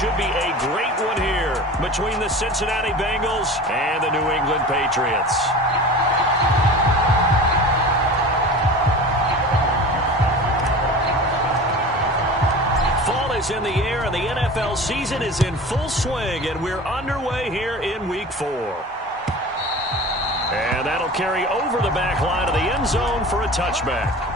should be a great one here between the Cincinnati Bengals and the New England Patriots. Fall is in the air, and the NFL season is in full swing, and we're underway here in Week 4. And that'll carry over the back line of the end zone for a touchback.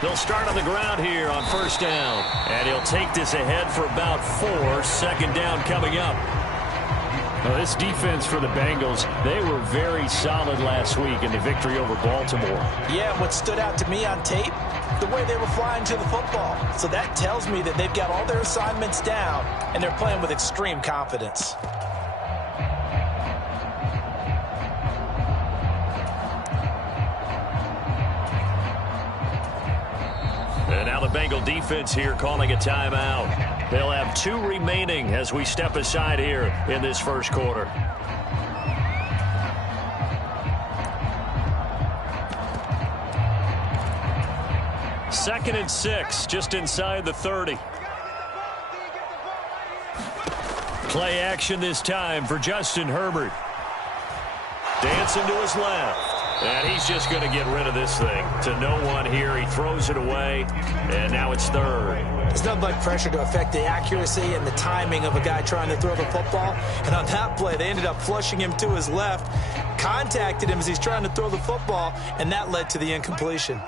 They'll start on the ground here on first down. And he'll take this ahead for about 4. Second down coming up. Well, this defense for the Bengals, they were very solid last week in the victory over Baltimore. Yeah, what stood out to me on tape, the way they were flying to the football. So that tells me that they've got all their assignments down, and they're playing with extreme confidence. And now the Bengal defense here calling a timeout. They'll have 2 remaining as we step aside here in this first quarter. Second and 6, just inside the 30. Play action this time for Justin Herbert. Dancing to his left. And he's just going to get rid of this thing to no one here. He throws it away, and now it's third. There's nothing like pressure to affect the accuracy and the timing of a guy trying to throw the football. And on that play, they ended up flushing him to his left, contacted him as he's trying to throw the football, and that led to the incompletion.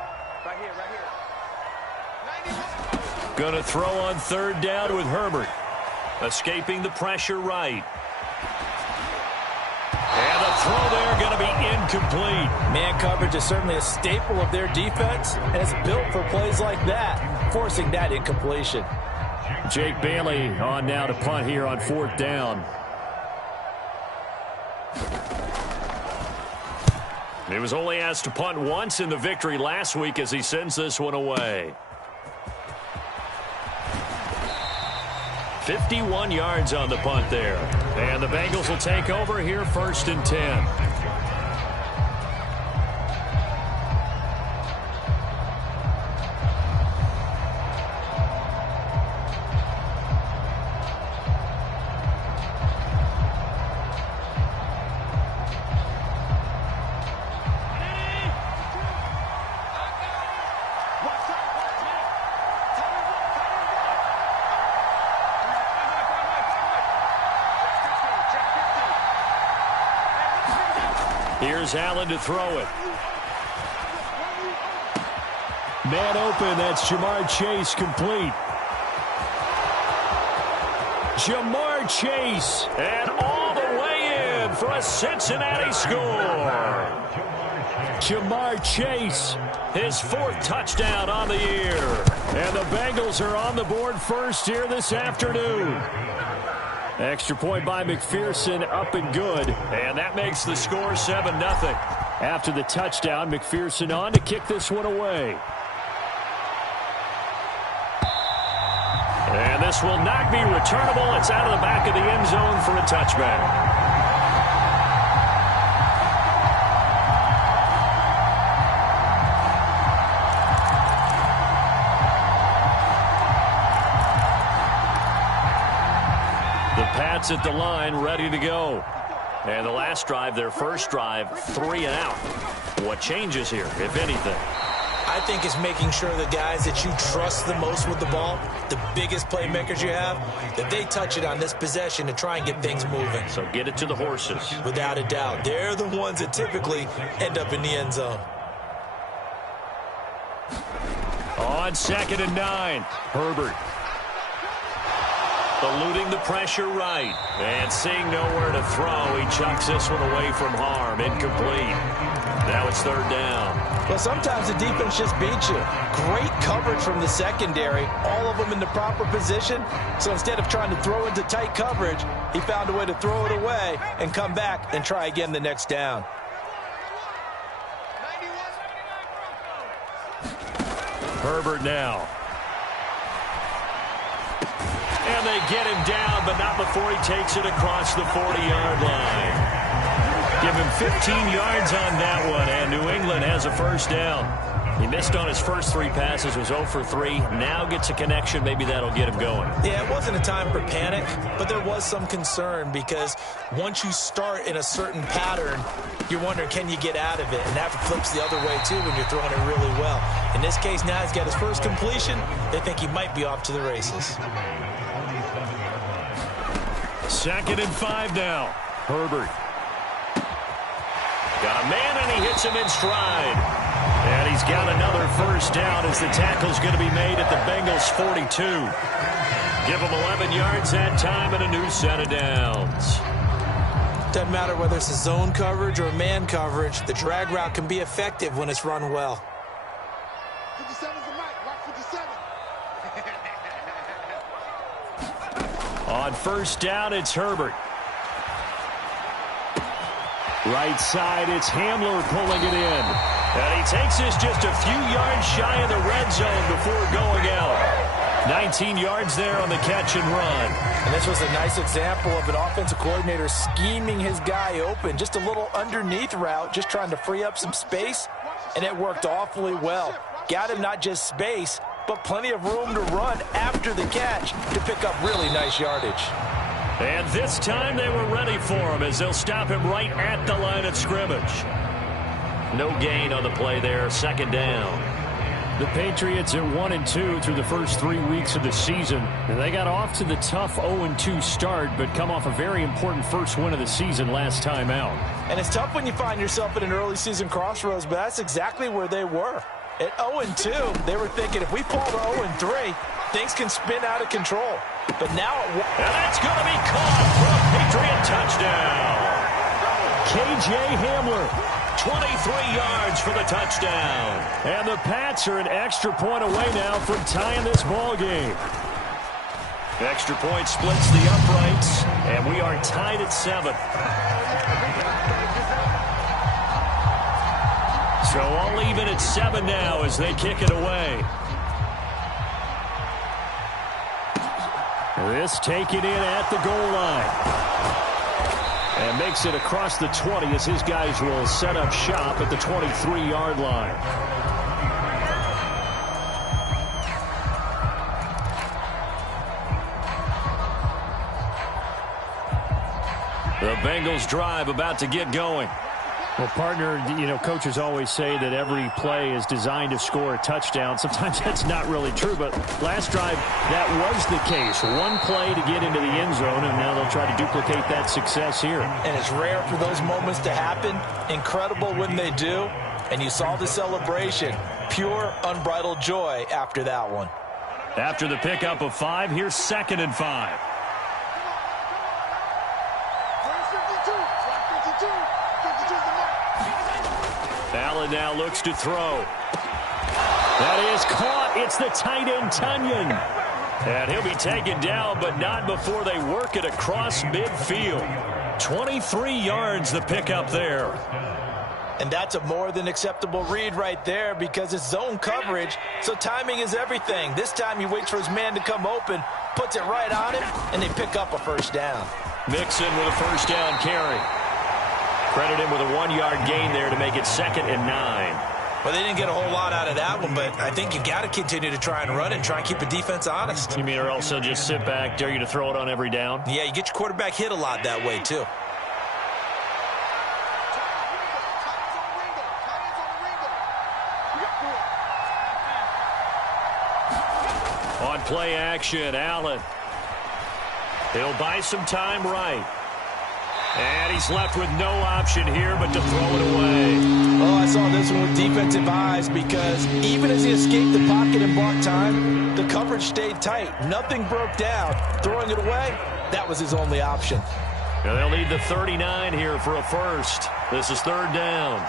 Going to throw on third down with Herbert. Escaping the pressure right. And the throw there going to be incomplete. Man coverage is certainly a staple of their defense, and it's built for plays like that, forcing that incompletion. Jake Bailey on now to punt here on fourth down. He was only asked to punt once in the victory last week as he sends this one away. 51 yards on the punt there. And the Bengals will take over here first and 10. Here's Allen to throw it. Man open, that's Ja'Marr Chase complete. Ja'Marr Chase, and all the way in for a Cincinnati score. Ja'Marr Chase, his 4th touchdown on the year. And the Bengals are on the board first here this afternoon. Extra point by McPherson, up and good. And that makes the score 7-0. After the touchdown, McPherson on to kick this one away. And this will not be returnable. It's out of the back of the end zone for a touchback. Pats at the line, ready to go. And the last drive, their first drive, 3 and out. What changes here, if anything? I think it's making sure the guys that you trust the most with the ball, the biggest playmakers you have, that they touch it on this possession to try and get things moving. So get it to the horses. Without a doubt. They're the ones that typically end up in the end zone. On 2nd and 9, Herbert. Eluding the pressure right. And seeing nowhere to throw, he chucks this one away from harm. Incomplete. Now it's 3rd down. Well, sometimes the defense just beats you. Great coverage from the secondary. All of them in the proper position. So instead of trying to throw into tight coverage, he found a way to throw it away and come back and try again the next down. Herbert now. And they get him down, but not before he takes it across the 40-yard line. Give him 15 yards on that one, and New England has a first down. He missed on his first 3 passes, was 0 for 3. Now gets a connection. Maybe that'll get him going. Yeah, it wasn't a time for panic, but there was some concern because once you start in a certain pattern, you're wondering, can you get out of it? And that flips the other way, too, when you're throwing it really well. In this case, now he's got his first completion. They think he might be off to the races. 2nd and 5 now. Herbert. Got a man, and he hits him in stride. And he's got another first down as the tackle's going to be made at the Bengals' 42. Give him 11 yards that time and a new set of downs. Doesn't matter whether it's a zone coverage or a man coverage, the drag route can be effective when it's run well. 57's the mic. Watch 57. On first down, it's Herbert. Right side, it's Hamler pulling it in. And he takes this just a few yards shy of the red zone before going out. 19 yards there on the catch and run. And this was a nice example of an offensive coordinator scheming his guy open. Just a little underneath route, just trying to free up some space. And it worked awfully well. Got him not just space, but plenty of room to run after the catch to pick up really nice yardage. And this time they were ready for him as they'll stop him right at the line of scrimmage. No gain on the play there, 2nd down. The Patriots are 1-2 through the first 3 weeks of the season. And they got off to the tough 0-2 start, but come off a very important first win of the season last time out. And it's tough when you find yourself at an early season crossroads, but that's exactly where they were. At 0-2, they were thinking if we fall to 0-3, things can spin out of control. But now, and that's going to be caught for a Patriot touchdown. K.J. Hamler. 23 yards for the touchdown. And the Pats are an extra point away now from tying this ball game. Extra point splits the uprights, and we are tied at 7. So all even at 7 now as they kick it away. This taken in at the goal line. And makes it across the 20 as his guys will set up shop at the 23-yard line. The Bengals drive about to get going. Well, partner, you know, coaches always say that every play is designed to score a touchdown. Sometimes that's not really true, but last drive, that was the case. One play to get into the end zone, and now they'll try to duplicate that success here. And it's rare for those moments to happen. Incredible when they do. And you saw the celebration. Pure, unbridled joy after that one. After the pickup of 5, here's 2nd and 5. Allen now looks to throw. That is caught. It's the tight end, Tunyon. And he'll be taken down, but not before they work it across midfield. 23 yards the pickup there. And that's a more than acceptable read right there because it's zone coverage, so timing is everything. This time he waits for his man to come open, puts it right on him, and they pick up a first down. Mixon with a first down carry. Credit him with a 1-yard gain there to make it 2nd and 9. Well, they didn't get a whole lot out of that one, but I think you got to continue to try and run and try and keep the defense honest. You mean or also just sit back, dare you to throw it on every down? Yeah, you get your quarterback hit a lot that way, too. On play action, Allen. He'll buy some time right. And he's left with no option here but to throw it away. Oh, I saw this one with defensive eyes because even as he escaped the pocket and bought time, the coverage stayed tight. Nothing broke down. Throwing it away, that was his only option. And they'll need the 39 here for a first. This is third down.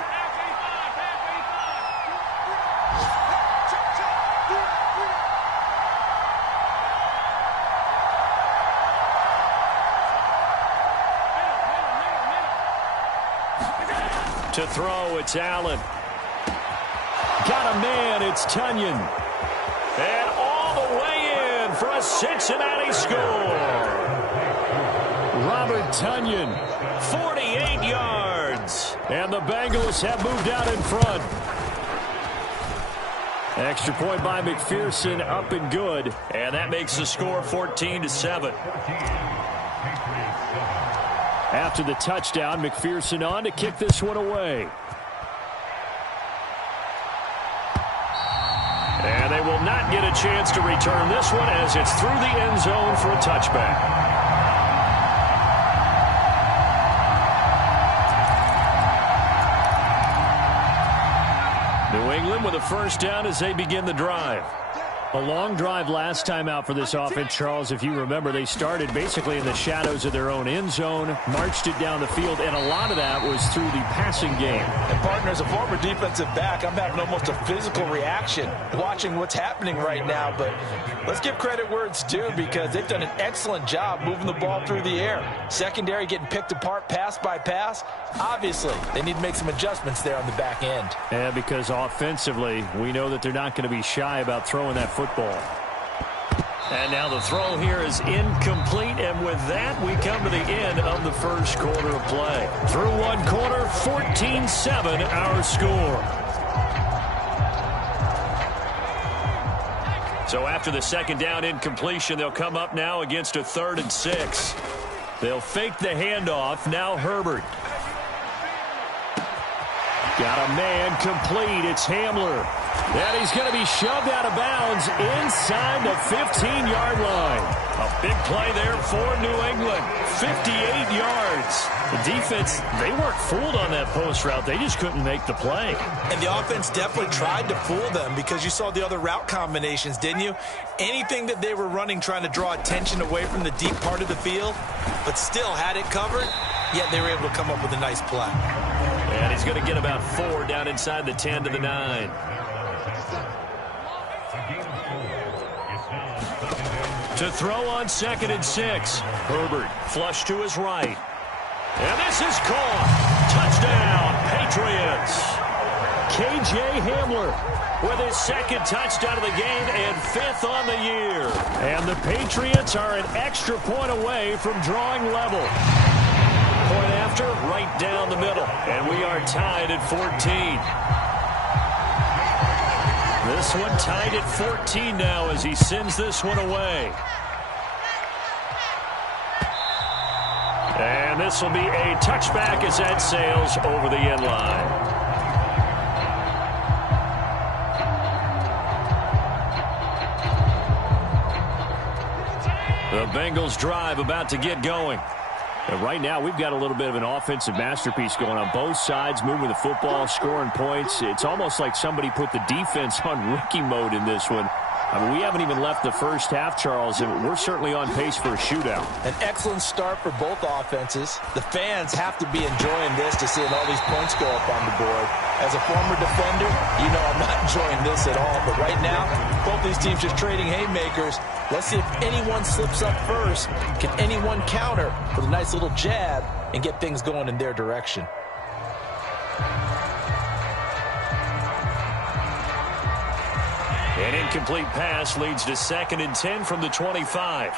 To throw, it's Allen. Got a man, it's Tonyan. And all the way in for a Cincinnati score. Robert Tonyan, 48 yards. And the Bengals have moved out in front. Extra point by McPherson, up and good. And that makes the score 14-7. After the touchdown, McPherson on to kick this one away. And they will not get a chance to return this one as it's through the end zone for a touchback. New England with a first down as they begin the drive. A long drive last time out for this offense, Charles. If you remember, they started basically in the shadows of their own end zone, marched it down the field, and a lot of that was through the passing game. And partner, as a former defensive back, I'm having almost a physical reaction watching what's happening right now. But let's give credit where it's due because they've done an excellent job moving the ball through the air. Secondary getting picked apart pass by pass. Obviously, they need to make some adjustments there on the back end. Yeah, because offensively, we know that they're not going to be shy about throwing that football. And now the throw here is incomplete, and with that, we come to the end of the first quarter of play. Through one quarter, 14-7 our score. So after the second down incompletion, they'll come up now against a 3rd and 6. They'll fake the handoff. Now Herbert. Got a man complete. It's Hamler. And he's going to be shoved out of bounds inside the 15-yard line. A big play there for New England. 58 yards. The defense, they weren't fooled on that post route. They just couldn't make the play. And the offense definitely tried to fool them because you saw the other route combinations, didn't you? Anything that they were running trying to draw attention away from the deep part of the field, but still had it covered, yet they were able to come up with a nice play. And he's going to get about 4 down inside the 10 to the 9. To throw on 2nd and 6. Herbert flush to his right. And this is caught. Touchdown, Patriots. KJ Hamler with his 2nd touchdown of the game and 5th on the year. And the Patriots are an extra point away from drawing level. Point after, right down the middle. And we are tied at 14. This one tied at 14 now as he sends this one away. And this will be a touchback as that sails over the end line. The Bengals drive about to get going. And right now, we've got a little bit of an offensive masterpiece going on both sides, moving the football, scoring points. It's almost like somebody put the defense on rookie mode in this one. I mean, we haven't even left the first half, Charles, and we're certainly on pace for a shootout. An excellent start for both offenses. The fans have to be enjoying this to seeing all these points go up on the board. As a former defender, you know I'm not enjoying this at all. But right now, both these teams just trading haymakers. Let's see if anyone slips up first. Can anyone counter with a nice little jab and get things going in their direction? An incomplete pass leads to 2nd and 10 from the 25.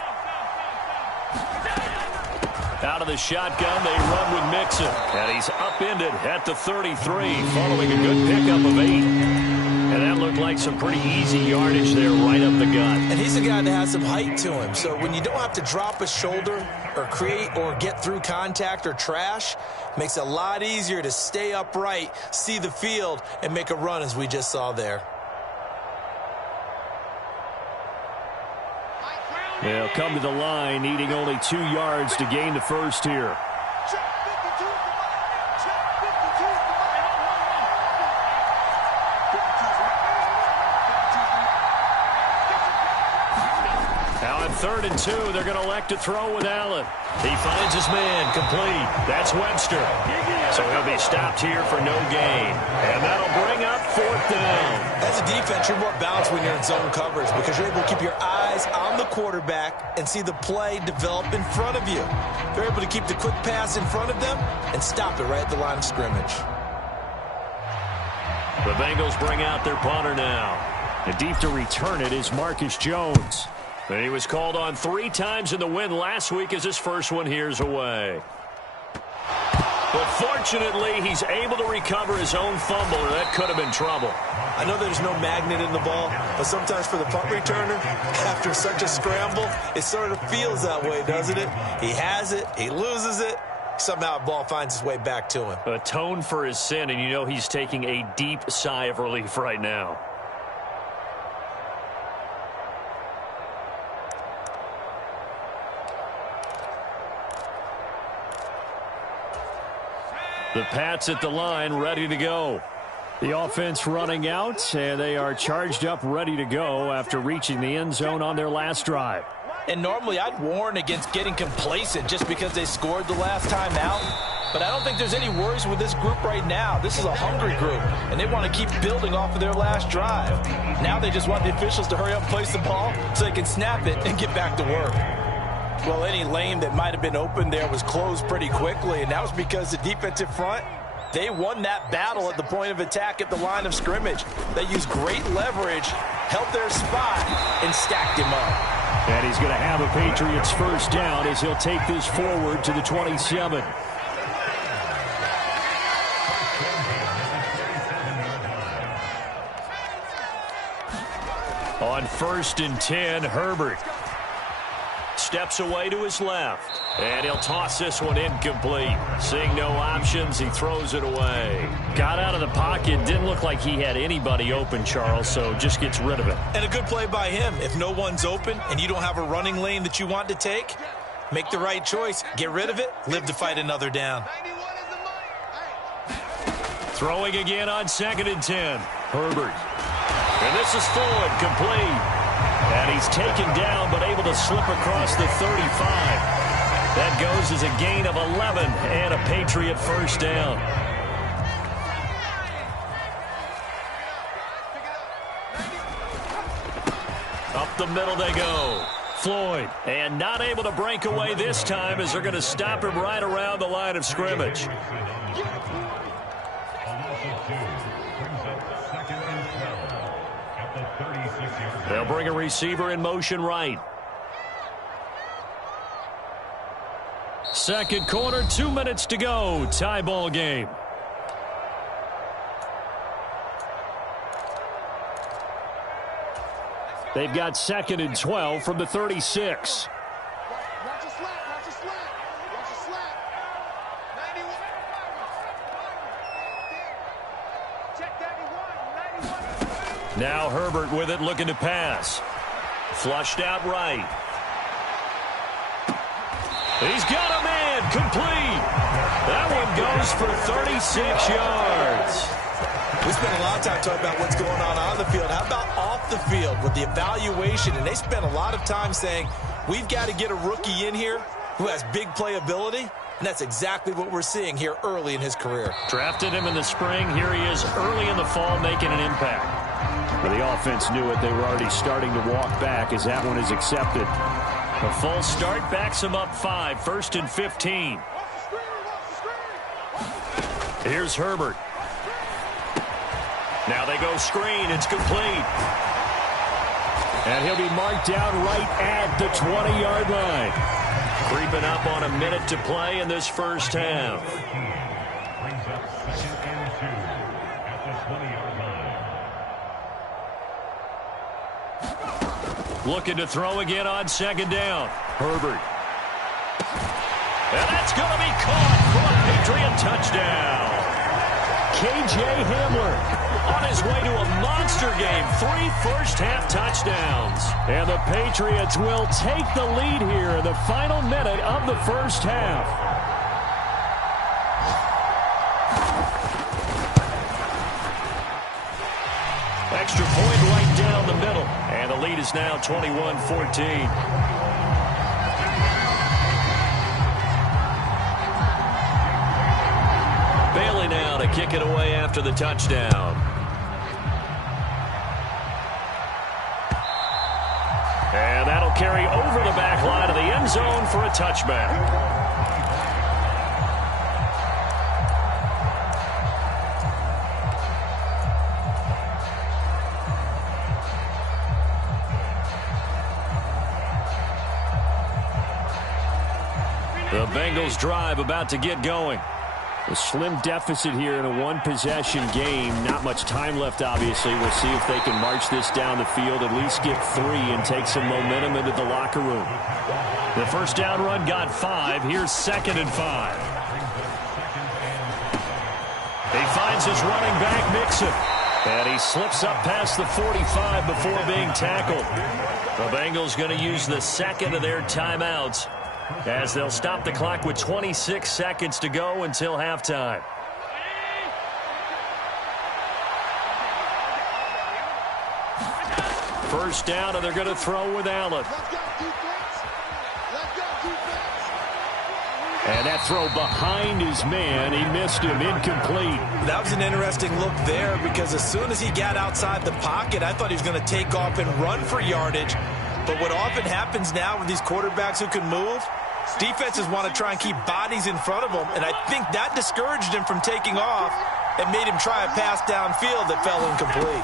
Out of the shotgun, they run with Mixon. And he's upended at the 33, following a good pickup of 8. And that looked like some pretty easy yardage there right up the gut. And he's a guy that has some height to him. So when you don't have to drop a shoulder or create or get through contact or trash, makes it a lot easier to stay upright, see the field, and make a run as we just saw there. They'll come to the line, needing only 2 yards to gain the first here. Now on 3rd and 2, they're going to elect to throw with Allen. He finds his man, complete. That's Webster. So he'll be stopped here for no gain. And that'll bring up 4th down. As a defense, you're more balanced when you're in zone coverage because you're able to keep your eyes on the quarterback and see the play develop in front of you. You're able to keep the quick pass in front of them and stop it right at the line of scrimmage. The Bengals bring out their punter now. And deep to return it is Marcus Jones. And he was called on 3 times in the win last week as his first one here's away. But fortunately, he's able to recover his own fumble, or that could have been trouble. I know there's no magnet in the ball, but sometimes for the punt returner, after such a scramble, it sort of feels that way, doesn't it? He has it, he loses it, somehow the ball finds its way back to him. Atone for his sin, and you know he's taking a deep sigh of relief right now. The Pats at the line, ready to go. The offense running out, and they are charged up, ready to go after reaching the end zone on their last drive. And normally I'd warn against getting complacent just because they scored the last time out. But I don't think there's any worries with this group right now. This is a hungry group, and they want to keep building off of their last drive. Now they just want the officials to hurry up and place the ball so they can snap it and get back to work. Well, any lane that might have been open there was closed pretty quickly, and that was because the defensive front, they won that battle at the point of attack at the line of scrimmage. They used great leverage, held their spot, and stacked him up. And he's going to have a Patriots first down as he'll take this forward to the 27. On 1st and 10, Herbert steps away to his left, and he'll toss this one incomplete. Seeing no options, he throws it away. Got out of the pocket, didn't look like he had anybody open, Charles, so just gets rid of it. And a good play by him. If no one's open and you don't have a running lane that you want to take, make the right choice. Get rid of it, live to fight another down. Throwing again on 2nd and 10. Herbert. And this is Floyd, complete. And he's taken down, but able to slip across the 35. That goes as a gain of 11 and a Patriot first down. Up the middle they go. Floyd, and not able to break away this time as they're going to stop him right around the line of scrimmage. They'll bring a receiver in motion right. Second quarter, 2 minutes to go. Tie ball game. They've got 2nd and 12 from the 36. Watch a slap, watch a slap, watch a slap. 91. Check 91. Now Herbert with it, looking to pass. Flushed out right. He's got a man, complete. That one goes for 36 yards. We spent a lot of time talking about what's going on the field. How about off the field with the evaluation? And they spent a lot of time saying, we've got to get a rookie in here who has big playability. And that's exactly what we're seeing here early in his career. Drafted him in the spring. Here he is early in the fall making an impact. Well, the offense knew it. They were already starting to walk back as that one is accepted. A full start backs him up 5. 1st and 15. Here's Herbert. Now they go screen. It's complete. And he'll be marked down right at the 20-yard line. Creeping up on a minute to play in this first half. Brings up 2nd and 2 at the 20-yard line. Looking to throw again on 2nd down. Herbert. And that's going to be caught for a Patriot touchdown. K.J. Hamler. On his way to a monster game, 3 first-half touchdowns. And the Patriots will take the lead here in the final minute of the first half. Extra point right down the middle. And the lead is now 21-14. Bailey now to kick it away after the touchdown. And that'll carry over the back line of the end zone for a touchback. The Bengals drive about to get going. A slim deficit here in a one-possession game. Not much time left, obviously. We'll see if they can march this down the field, at least get 3, and take some momentum into the locker room. The first down run got 5. Here's 2nd and 5. He finds his running back, Mixon. And he slips up past the 45 before being tackled. The Bengals going to use the second of their timeouts, as they'll stop the clock with 26 seconds to go until halftime. First down, and they're going to throw with Allen. And that throw behind his man, he missed him, incomplete. That was an interesting look there, because as soon as he got outside the pocket, I thought he was going to take off and run for yardage. But what often happens now with these quarterbacks who can move, defenses want to try and keep bodies in front of them, and I think that discouraged him from taking off and made him try a pass downfield that fell incomplete.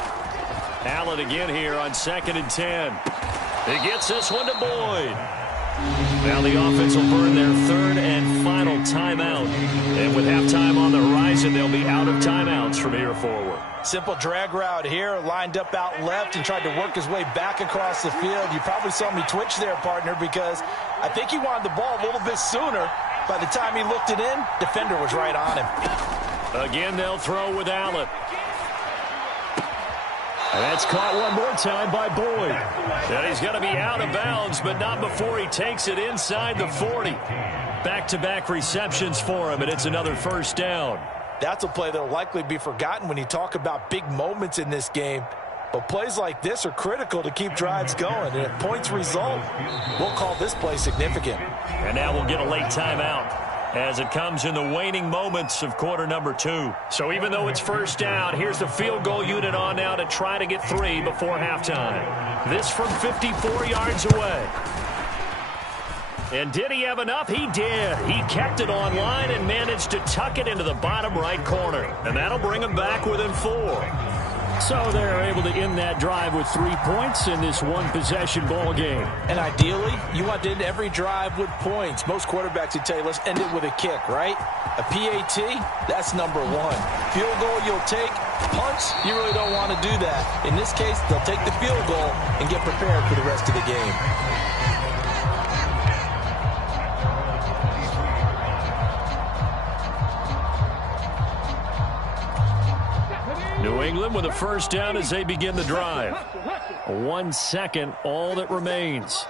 Allen again here on 2nd and 10. He gets this one to Boyd. Now the offense will burn their 3rd and final timeout. And with halftime on the horizon, they'll be out of timeouts from here forward. Simple drag route here, lined up out left and tried to work his way back across the field. You probably saw me twitch there, partner, because I think he wanted the ball a little bit sooner. By the time he looked it in, defender was right on him. Again, they'll throw with Allen. And that's caught one more time by Boyd. And he's going to be out of bounds, but not before he takes it inside the 40. Back-to-back receptions for him, and it's another first down. That's a play that will likely be forgotten when you talk about big moments in this game. But plays like this are critical to keep drives going. And if points result, we'll call this play significant. And now we'll get a late timeout as it comes in the waning moments of quarter number 2. So even though it's first down, here's the field goal unit on now to try to get 3 before halftime. This from 54 yards away. And did he have enough? He did. He kept it on line and managed to tuck it into the bottom right corner. And that'll bring him back within 4. So they're able to end that drive with 3 points in this one-possession ball game. And ideally, you want to end every drive with points. Most quarterbacks would tell you, let's end it with a kick, right? A PAT, that's number 1. Field goal you'll take. Punts, you really don't want to do that. In this case, they'll take the field goal and get prepared for the rest of the game. New England with a first down as they begin the drive. 1 second, all that remains.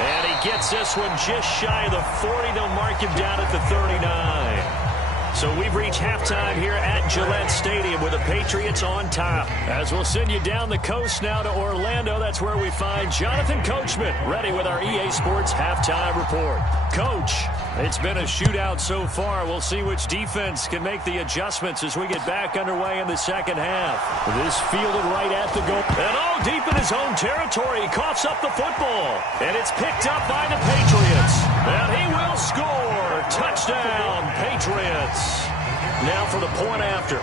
And he gets this one just shy of the 40. They'll mark him down at the 39. So we've reached halftime here at Gillette Stadium with the Patriots on top. As we'll send you down the coast now to Orlando, that's where we find Jonathan Coachman ready with our EA Sports halftime report. Coach, it's been a shootout so far. We'll see which defense can make the adjustments as we get back underway in the second half. This fielded right at the goal. And deep in his own territory, he coughs up the football. And it's picked up by the Patriots. And he will score. Touchdown, Patriots. Now for the point after.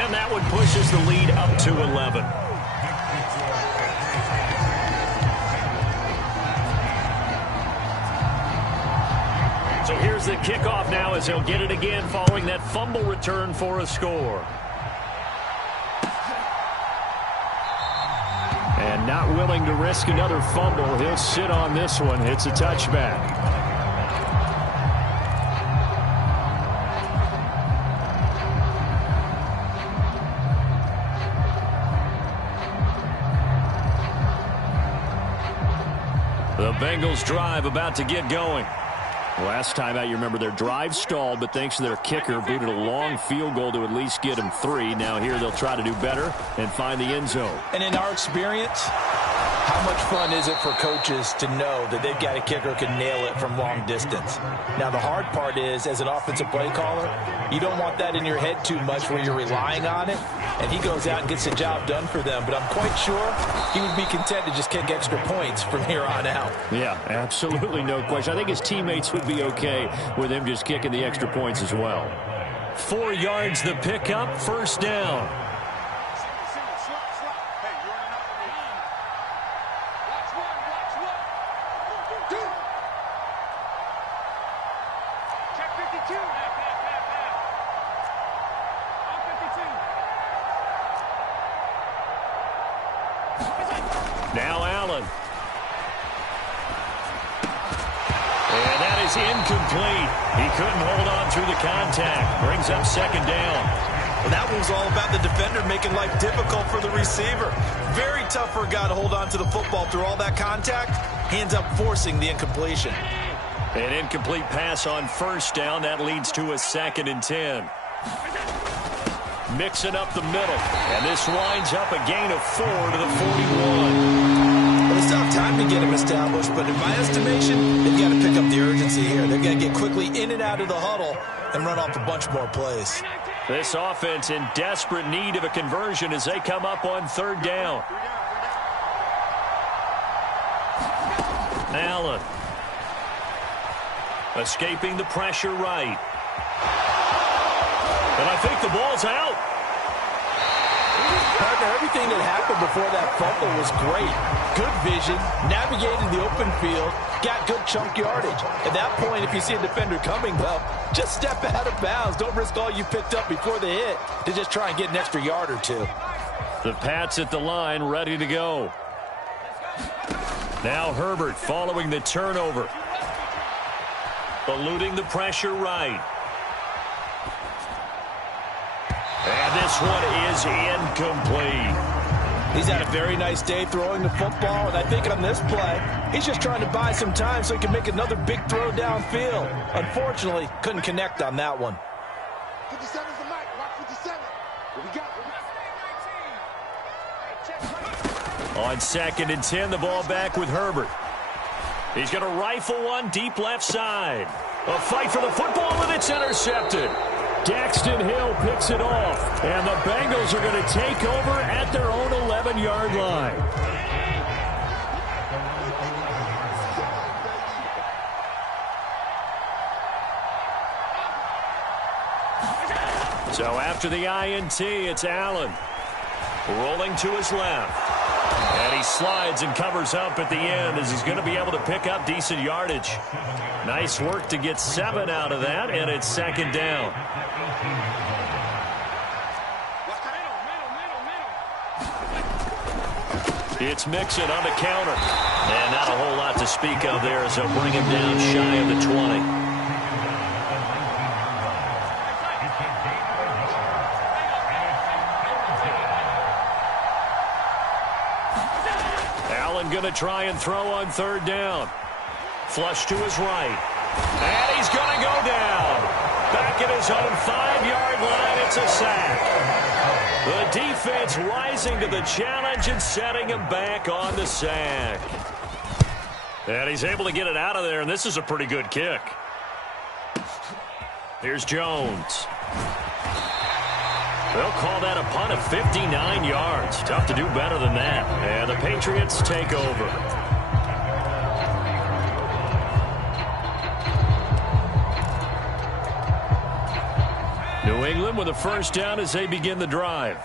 And that one pushes the lead up to 11. So here's the kickoff now as he'll get it again following that fumble return for a score. And not willing to risk another fumble. He'll sit on this one. It's a touchback. The Bengals drive about to get going. Last time out, you remember their drive stalled, but thanks to their kicker, booted a long field goal to at least get them 3. Now here they'll try to do better and find the end zone. And in our experience, how much fun is it for coaches to know that they've got a kicker who can nail it from long distance? Now, the hard part is, as an offensive play caller, you don't want that in your head too much where you're relying on it, and he goes out and gets the job done for them. But I'm quite sure he would be content to just kick extra points from here on out. Yeah, absolutely no question. I think his teammates would be okay with him just kicking the extra points as well. 4 yards the pickup, first down. Now Allen. And that is incomplete. He couldn't hold on through the contact. Brings up second down. Well, that one was all about the defender making life difficult for the receiver. Very tough for a guy to hold on to the football through all that contact. He ends up forcing the incompletion. An incomplete pass on first down. That leads to a 2nd and 10. Mixing up the middle. And this winds up a gain of 4 to the 41. Well, they still have time to get him established, but in my estimation, they've got to pick up the urgency here. They've got to get quickly in and out of the huddle and run off a bunch more plays. This offense in desperate need of a conversion as they come up on 3rd down. Allen. Escaping the pressure right. And I think the ball's out. Partner, everything that happened before that fumble was great. Good vision, navigated the open field, got good chunk yardage. At that point, if you see a defender coming, though, just step out of bounds. Don't risk all you picked up before the hit to just try and get an extra yard or 2. The Pats at the line, ready to go. Now Herbert following the turnover. Eluding the pressure right. And this one is incomplete. He's had a very nice day throwing the football, and I think on this play, he's just trying to buy some time so he can make another big throw downfield. Unfortunately, couldn't connect on that one. 57's the mic. Watch 57. What we got? On 2nd and 10, the ball back with Herbert. He's going to rifle one deep left side. A fight for the football, and it's intercepted. Daxton Hill picks it off, and the Bengals are going to take over at their own 11-yard line. So after the INT, it's Allen. Rolling to his left. And he slides and covers up at the end as he's going to be able to pick up decent yardage. Nice work to get 7 out of that, and it's 2nd down. It's Mixon on the counter. And not a whole lot to speak of there as they'll bring him down shy of the 20. Allen going to try and throw on 3rd down. Flush to his right. And he's going to go down. Back at his own 5-yard line, it's a sack. The defense rising to the challenge and setting him back on the sack. And he's able to get it out of there, and this is a pretty good kick. Here's Jones. They'll call that a punt of 59 yards. Tough to do better than that. And the Patriots take over. New England with a first down as they begin the drive.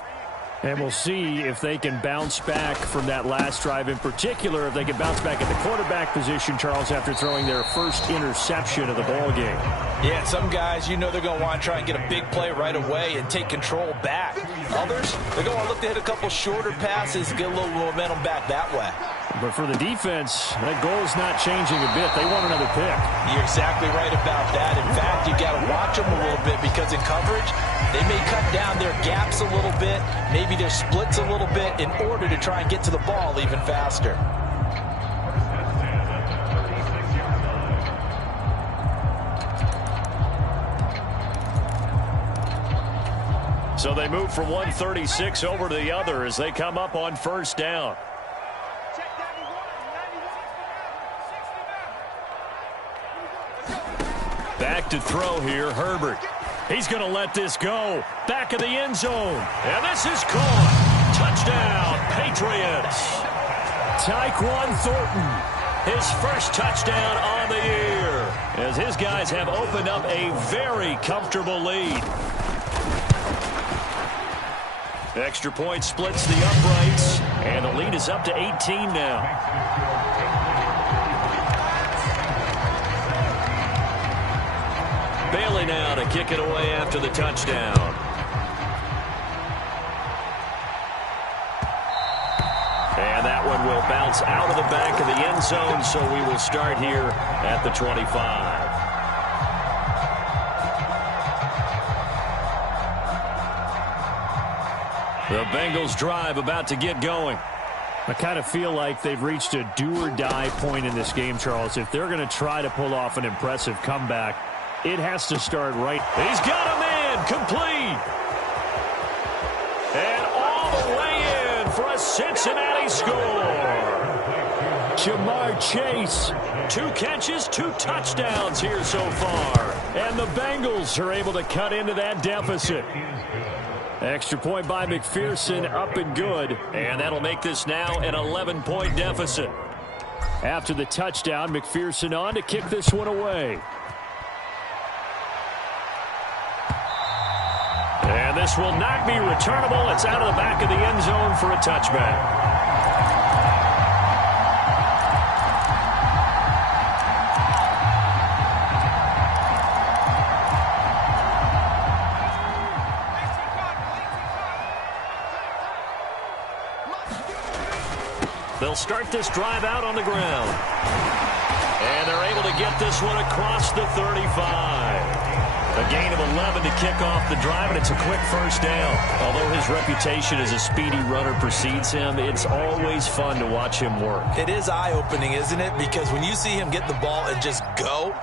And we'll see if they can bounce back from that last drive, in particular if they can bounce back at the quarterback position, Charles, after throwing their first interception of the ball game. Yeah, some guys, you know they're going to want to try and get a big play right away and take control back. Others, they're going to look to hit a couple shorter passes, get a little momentum back that way. But for the defense, that goal's not changing a bit. They want another pick. You're exactly right about that. In fact, you got to watch them a little bit because in coverage, they may cut down their gaps a little bit, maybe their splits a little bit in order to try and get to the ball even faster. So they move from 136 over to the other as they come up on first down. Back to throw here, Herbert. He's going to let this go. Back of the end zone. And this is caught. Touchdown, Patriots. Tyquan Thornton, his first touchdown on the year, as his guys have opened up a very comfortable lead. Extra point splits the uprights, and the lead is up to 18 now. Bailey now to kick it away after the touchdown. And that one will bounce out of the back of the end zone, so we will start here at the 25. The Bengals drive about to get going. I kind of feel like they've reached a do-or-die point in this game, Charles. If they're going to try to pull off an impressive comeback, it has to start right. He's got a man complete. And all the way in for a Cincinnati score. Jamar Chase, 2 catches, 2 touchdowns here so far. And the Bengals are able to cut into that deficit. Extra point by McPherson, up and good. And that'll make this now an 11-point deficit. After the touchdown, McPherson on to kick this one away. And this will not be returnable. It's out of the back of the end zone for a touchback. They'll start this drive out on the ground. And they're able to get this one across the 35. A gain of 11 to kick off the drive, and it's a quick first down. Although his reputation as a speedy runner precedes him, it's always fun to watch him work. It is eye-opening, isn't it? Because when you see him get the ball and just go,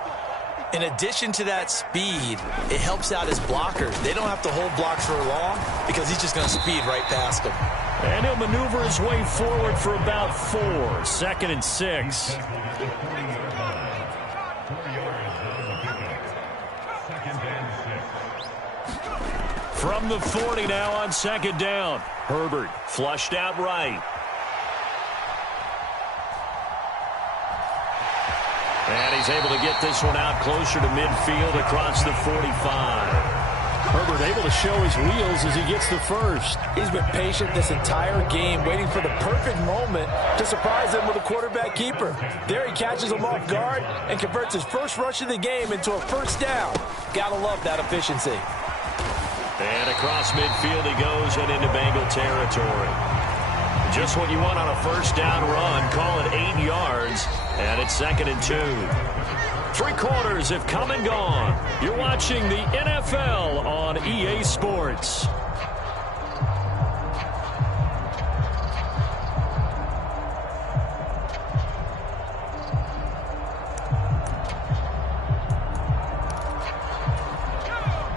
in addition to that speed, it helps out his blockers. They don't have to hold blocks for long because he's just going to speed right past them. And he'll maneuver his way forward for about 4. 2nd and 6. From the 40 now on 2nd down. Herbert flushed out right. And he's able to get this one out closer to midfield across the 45. Herbert able to show his wheels as he gets the first. He's been patient this entire game, waiting for the perfect moment to surprise him with a quarterback keeper. There he catches him off guard and converts his first rush of the game into a first down. Gotta love that efficiency. And across midfield he goes and into Bengal territory. Just what you want on a first down run. Call it 8 yards. And it's 2nd and 2. 3 quarters have come and gone. You're watching the NFL on EA Sports.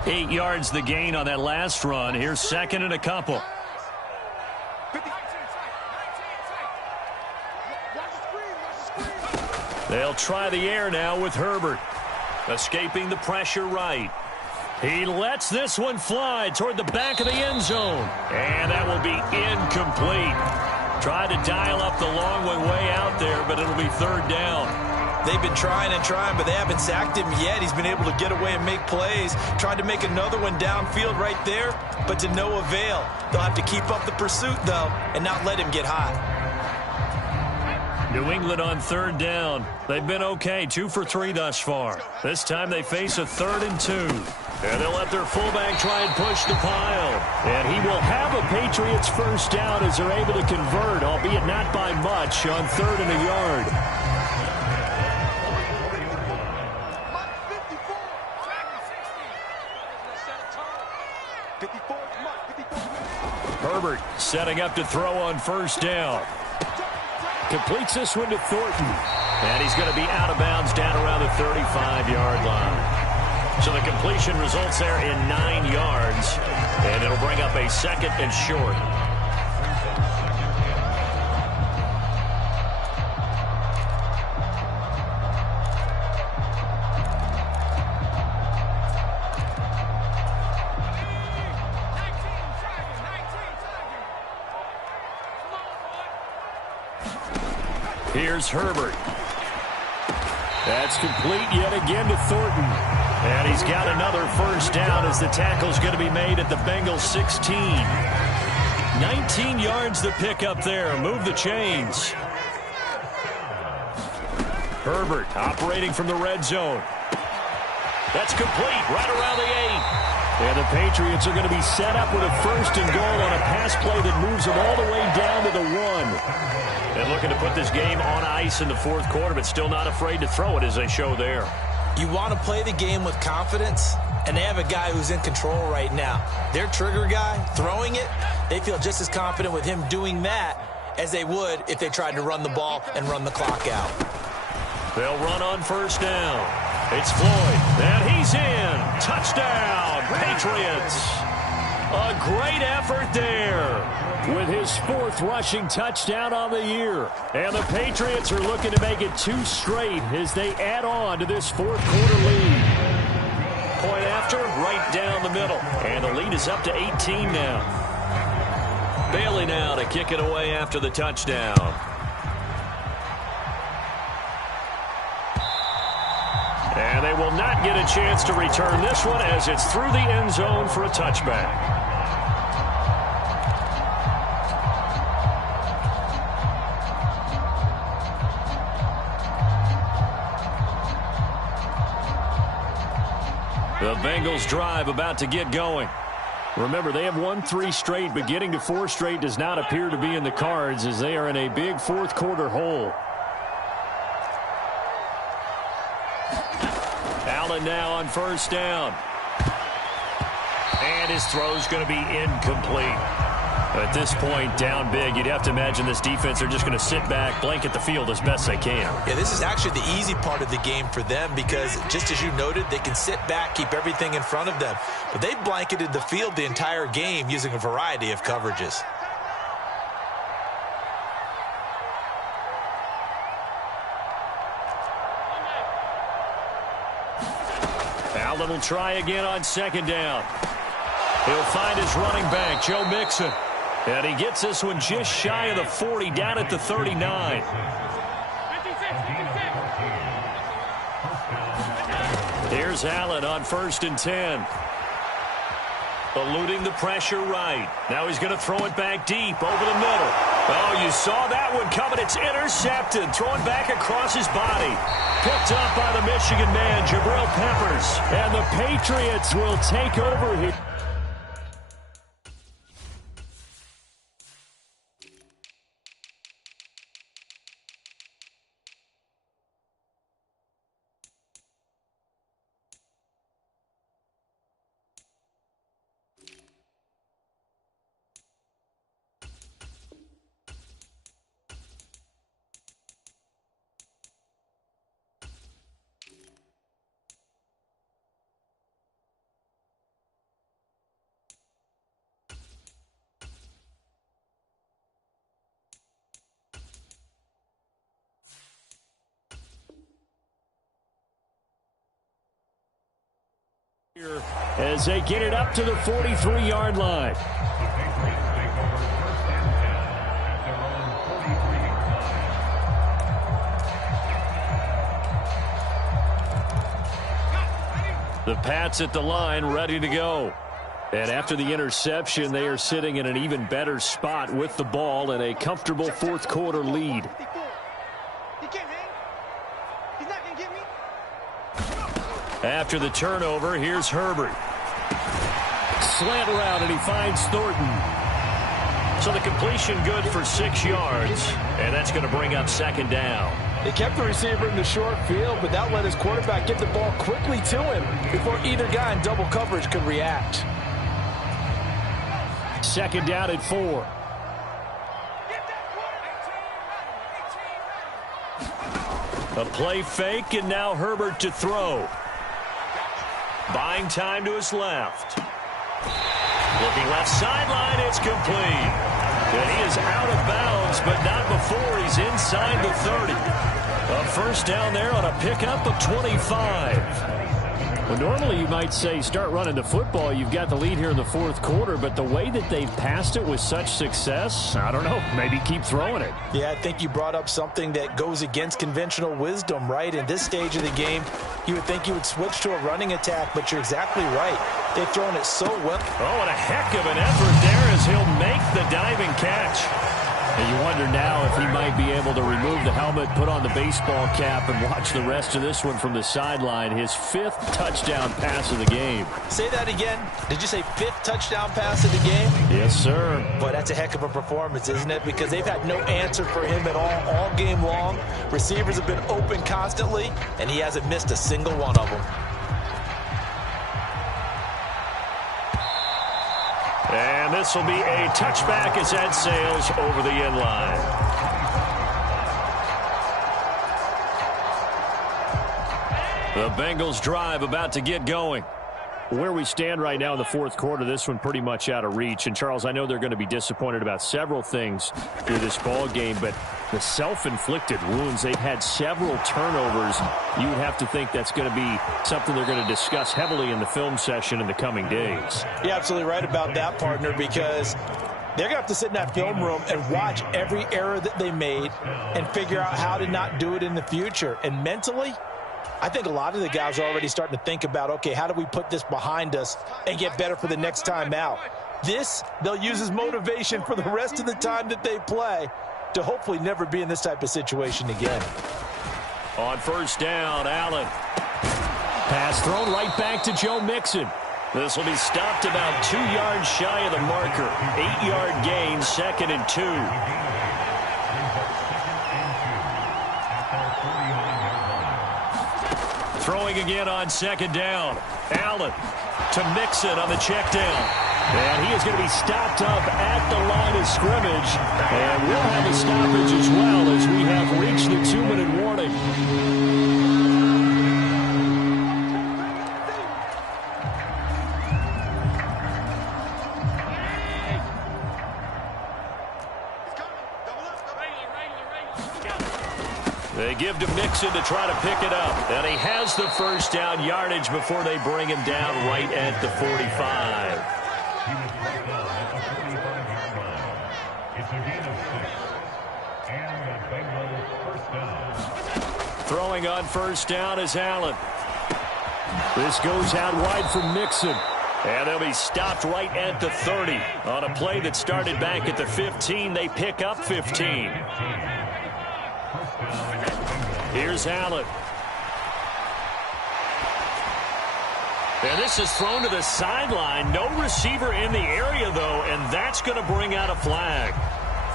Eight yards the gain on that last run. Here's 2nd and a couple. They'll try the air now with Herbert. Escaping the pressure right. He lets this one fly toward the back of the end zone. And that will be incomplete. Tried to dial up the long one way out there, but it'll be 3rd down. They've been trying and trying, but they haven't sacked him yet. He's been able to get away and make plays. Tried to make another one downfield right there, but to no avail. They'll have to keep up the pursuit, though, and not let him get hot. New England on third down. They've been okay, 2 for 3 thus far. This time they face a 3rd and 2. And they'll let their fullback try and push the pile. And he will have a Patriots first down as they're able to convert, albeit not by much, on 3rd and a yard. Herbert setting up to throw on first down. Completes this one to Thornton. And he's going to be out of bounds down around the 35-yard line. So the completion results there in 9 yards. And it'll bring up a 2nd and short. Here's Herbert. That's complete yet again to Thornton. And he's got another first down as the tackle's going to be made at the Bengals 16. 19 yards to pick up there. Move the chains. Herbert operating from the red zone. That's complete right around the 8. And the Patriots are going to be set up with a 1st and goal on a pass play that moves them all the way down to the 1. And looking to put this game on ice in the 4th quarter, but still not afraid to throw it as they show there. You want to play the game with confidence, and they have a guy who's in control right now. Their trigger guy, throwing it, they feel just as confident with him doing that as they would if they tried to run the ball and run the clock out. They'll run on first down. It's Floyd, and he's in. Touchdown, Patriots. A great effort there with his 4th rushing touchdown on the year. And the Patriots are looking to make it 2 straight as they add on to this 4th quarter lead. Point after, right down the middle. And the lead is up to 18 now. Bailey now to kick it away after the touchdown. And they will not get a chance to return this one as it's through the end zone for a touchback. The Bengals drive about to get going. Remember, they have won 3 straight, but getting to 4 straight does not appear to be in the cards as they are in a big 4th quarter hole. Allen now on first down. And his throw's going to be incomplete. At this point, down big, you'd have to imagine this defense are just going to sit back, blanket the field as best they can. Yeah, this is actually the easy part of the game for them because, just as you noted, they can sit back, keep everything in front of them. But they've blanketed the field the entire game using a variety of coverages. Allen will try again on 2nd down. He'll find his running back, Joe Mixon. And he gets this one just shy of the 40, down at the 39. Here's Allen on 1st and 10. Eluding the pressure right. Now he's going to throw it back deep over the middle. Oh, you saw that one coming. It's intercepted. Thrown back across his body. Picked up by the Michigan man, Jabril Peppers. And the Patriots will take over here. As they get it up to the 43-yard line. The Pats at the line, ready to go. And after the interception, they are sitting in an even better spot with the ball and a comfortable fourth quarter lead. He can't hang. He's not going to get me. After the turnover, here's Herbert. Slant route, and he finds Thornton. So the completion good for 6 yards, and that's going to bring up second down. They kept the receiver in the short field, but that let his quarterback get the ball quickly to him before either guy in double coverage could react. Second down at 4. A play fake, and now Herbert to throw. Buying time to his left. Looking left sideline, it's complete. And he is out of bounds, but not before he's inside the 30. A first down there on a pickup of 25. Well, normally you might say start running the football. You've got the lead here in the fourth quarter, but the way that they've passed it with such success, I don't know, maybe keep throwing it. Yeah, I think you brought up something that goes against conventional wisdom, right? In this stage of the game, you would think you would switch to a running attack, but you're exactly right. They've thrown it so well. Oh, and a heck of an effort there as he'll make the diving catch. And you wonder now if he might be able to remove the helmet, put on the baseball cap, and watch the rest of this one from the sideline. His 5th touchdown pass of the game. Say that again. Did you say 5th touchdown pass of the game? Yes, sir. Boy, that's a heck of a performance, isn't it? Because they've had no answer for him at all game long. Receivers have been open constantly, and he hasn't missed a single one of them. And this will be a touchback as that sails over the end line. The Bengals drive about to get going. Where we stand right now in the fourth quarter, this one pretty much out of reach. And, Charles, I know they're going to be disappointed about several things through this ball game, but the self-inflicted wounds, they've had several turnovers. You would have to think that's going to be something they're going to discuss heavily in the film session in the coming days. You're absolutely right about that, partner, because they're going to have to sit in that film room and watch every error that they made and figure out how to not do it in the future. And mentally, I think a lot of the guys are already starting to think about, okay, how do we put this behind us and get better for the next time out? This, they'll use as motivation for the rest of the time that they play to hopefully never be in this type of situation again. On first down, Allen. Pass thrown right back to Joe Mixon. This will be stopped about 2 yards shy of the marker. 8-yard gain, 2nd and 2. Throwing again on second down. Allen to Mixon on the check down. And he is going to be stopped up at the line of scrimmage. And we'll have a stoppage as well as we have reached the 2-minute warning. They give to Mixon to try to pick it up. And he has the first down yardage before they bring him down right at the 45. He was brought down at the 45-yard line. It's a gain of 6. And the Bengals first down. Throwing on first down is Allen. This goes out wide for Mixon. And they'll be stopped right at the 30. On a play that started back at the 15, they pick up 15. Here's Allen. And this is thrown to the sideline. No receiver in the area, though, and that's going to bring out a flag.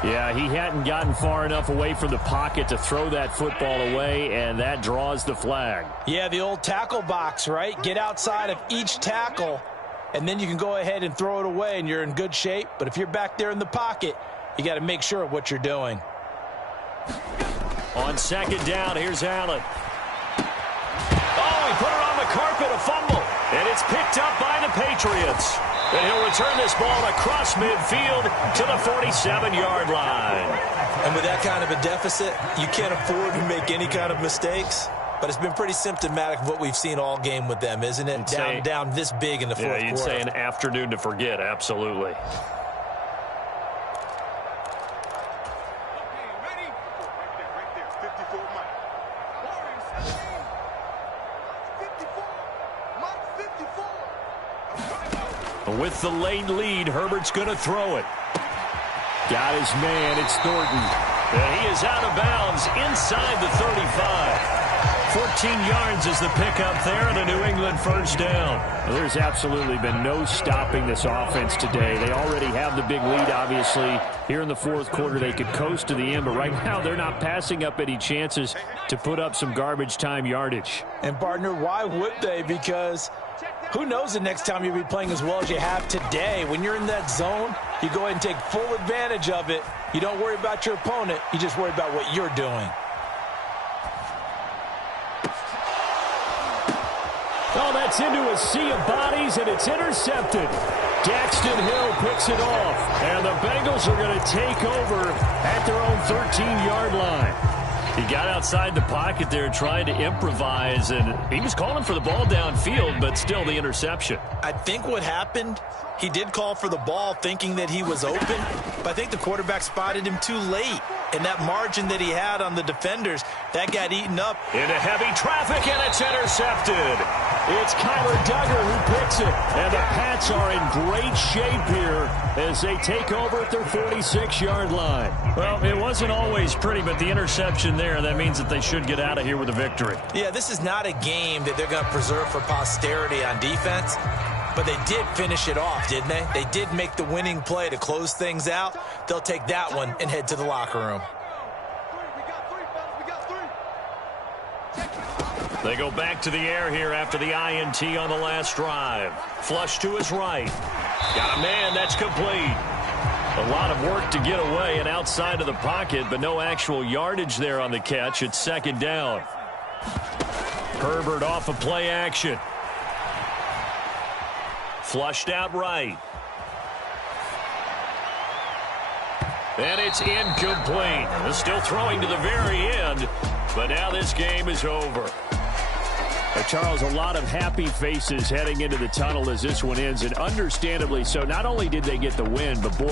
Yeah, he hadn't gotten far enough away from the pocket to throw that football away, and that draws the flag. Yeah, the old tackle box, right? Get outside of each tackle, and then you can go ahead and throw it away, and you're in good shape. But if you're back there in the pocket, you got to make sure of what you're doing. On second down, here's Allen. Oh, he put it on the carpet, a fumble. And it's picked up by the Patriots. And he'll return this ball across midfield to the 47-yard line. And with that kind of a deficit, you can't afford to make any kind of mistakes. But it's been pretty symptomatic of what we've seen all game with them, isn't it? Down this big in the fourth quarter. Yeah, you'd say an afternoon to forget, absolutely. Mark 54. With the late lead, Herbert's going to throw it. Got his man. It's Thornton. And he is out of bounds inside the 35. 14 yards is the pickup there, and a New England first down. Well, there's absolutely been no stopping this offense today. They already have the big lead, obviously. Here in the fourth quarter, they could coast to the end, but right now they're not passing up any chances to put up some garbage time yardage. And, partner, why would they? Because who knows the next time you'll be playing as well as you have today. When you're in that zone, you go ahead and take full advantage of it. You don't worry about your opponent. You just worry about what you're doing. Oh, that's into a sea of bodies, and it's intercepted. Daxton Hill picks it off, and the Bengals are going to take over at their own 13-yard line. He got outside the pocket there trying to improvise, and he was calling for the ball downfield, but still the interception. I think what happened, he did call for the ball thinking that he was open, but I think the quarterback spotted him too late. And that margin that he had on the defenders, that got eaten up. Into heavy traffic, and it's intercepted. It's Kyler Duggar who picks it. And the Pats are in great shape here as they take over at their 46-yard line. Well, it wasn't always pretty, but the interception there, that means that they should get out of here with a victory. Yeah, this is not a game that they're going to preserve for posterity on defense. But they did finish it off, didn't they? They did make the winning play to close things out. They'll take that one and head to the locker room. They go back to the air here after the INT on the last drive. Flush to his right. Got a man, that's complete. A lot of work to get away and outside of the pocket, but no actual yardage there on the catch. It's second down. Herbert off of play action. Flushed out right. And it's incomplete. They're still throwing to the very end, but now this game is over. Charles, a lot of happy faces heading into the tunnel as this one ends, and understandably so. Not only did they get the win, but boy,